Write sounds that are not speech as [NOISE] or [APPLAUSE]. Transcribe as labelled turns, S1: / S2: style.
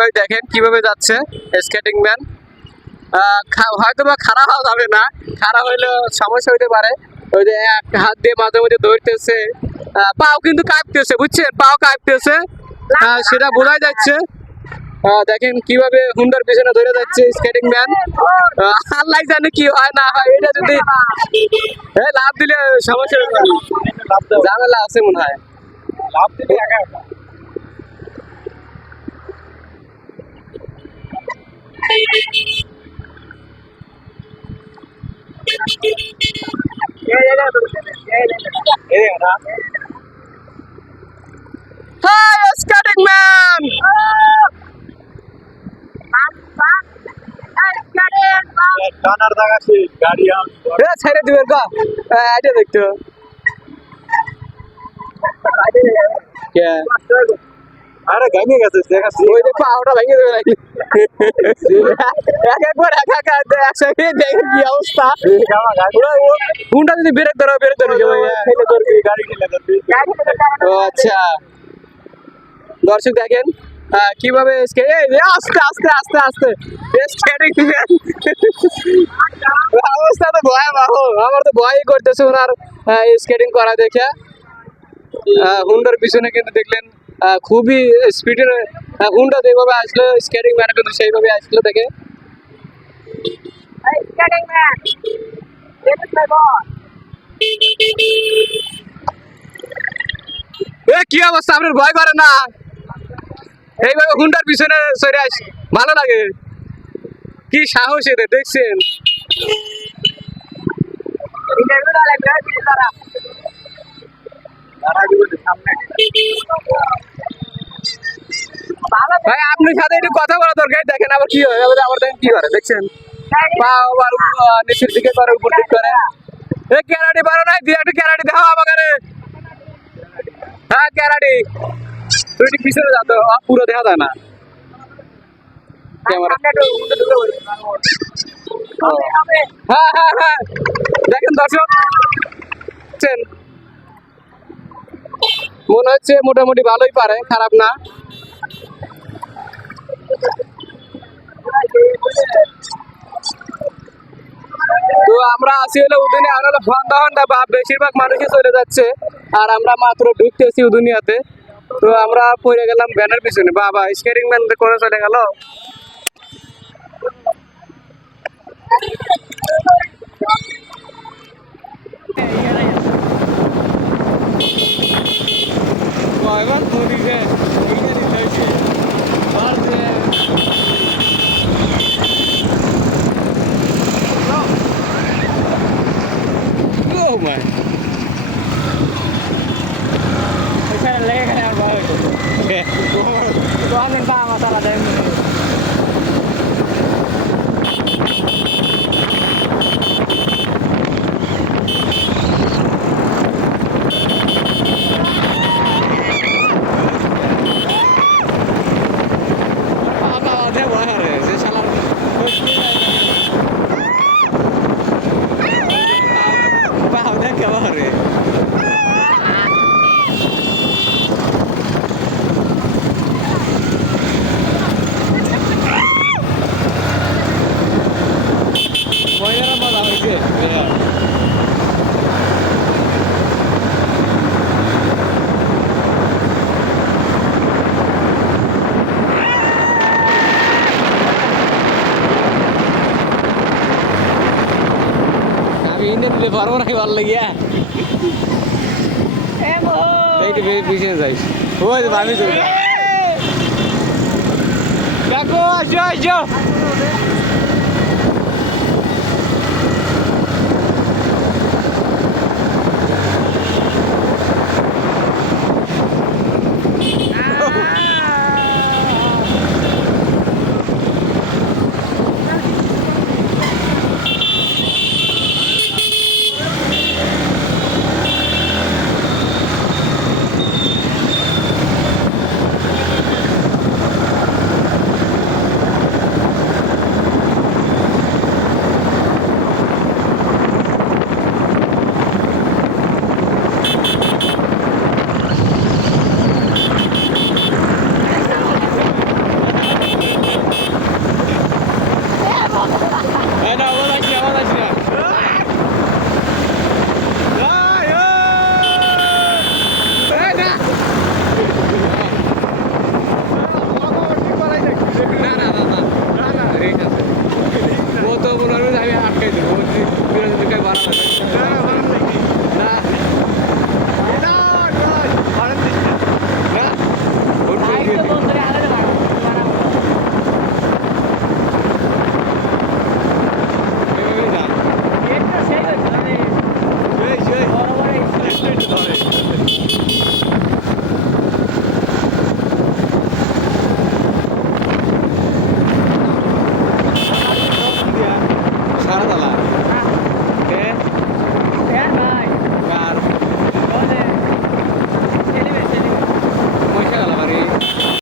S1: ওই দেখেন কীভাবে যাচ্ছে স্কেটিং ম্যান হয়তো বা খারাপ হওয়া যাবে না, খারাপ হইলে সমস্যা হইতে পারে। ওই যে এক হাত দিয়ে মাঝে মাঝে ধরতেছে পাও কিন্তু কাঁপতেছে, বুঝছেন? পাও কাঁপতেছে সেটা বোঝাই যাচ্ছে। দেখেন কীভাবে হুন্ডার পিছনে ধরে যাচ্ছে স্কেটিং ম্যান আল্লাহ জানে কি হয় না হয়, এটা যদি লাভ দিলে সমস্যা। ঝামেলা আছে মনে হয়।
S2: লাভ দিলে আছে গাড়ি আম
S1: এ ছেড়ে দিবেন গা। এটা দেখতো।
S2: আরে গাইমে গেছে, দেখাচ্ছি।
S1: ওই যে পাওটা ভেঙে দেবে নাকি? এক একবার এক এক একসাথে দেখেন কি অবস্থা। কোনটা যদি ব্রেক ধরো ব্রেক ধরো আচ্ছা। দর্শক দেখেন কীভাবে আস্তে আস্তে আস্তে আস্তে। অবস্থা তো ভয়াবহ। আমার তো ভয়ই করতেছে ওনার স্কেটিং করা দেখে। হুন্ডার পিছনে কিন্তু দেখলেন খুবই স্পিডে হুন্ডা যেভাবে আসলো স্কেটিং ম্যান কিন্তু সেইভাবে আসলো দেখে। এ কি অবস্থা? আপনার ভয় করে না? এইভাবে হুন্ডার পিছনে সরে আস ভালো লাগে। কি সাহস এদের দেখছেন? ভাই, আপনার সাথে একটু কথা বলা দরকার, দেখেন আবার কি হয়, আবার দেখেন কি করে, দেখছেন? পা আবার নিচের দিকে করে, উপর দিক করে। ক্যারাটি পারো নাই একটু ক্যারাটি আমাকে। হ্যাঁ ক্যারাটি। তুই পিছনে যা, তো পুরো দেখা যায় না। হ্যাঁ হ্যাঁ হ্যাঁ। দেখেন দর্শক? মনে হচ্ছে মোটামুটি ভালোই পারে, খারাপ না। তো আমরা আসি হলে উদুনি, আর হলো ঘণ্টা ঘণ্টা বা বেশিরভাগ মানুষই চলে যাচ্ছে। আর আমরা মাত্র ঢুকতেছি উদুনিয়াতে। তো আমরা পড়ে গেলাম ব্যানার পিছনে। বাবা স্কেটিং ম্যান করে চলে গেল। [LAUGHS] ময়নারা ইন্ডিয়ান দিলে পারব নাকি ভালো লাগিয়া। এই তো পিছনে যাইস ওই ভাবি চলে। দেখো আসো আসো।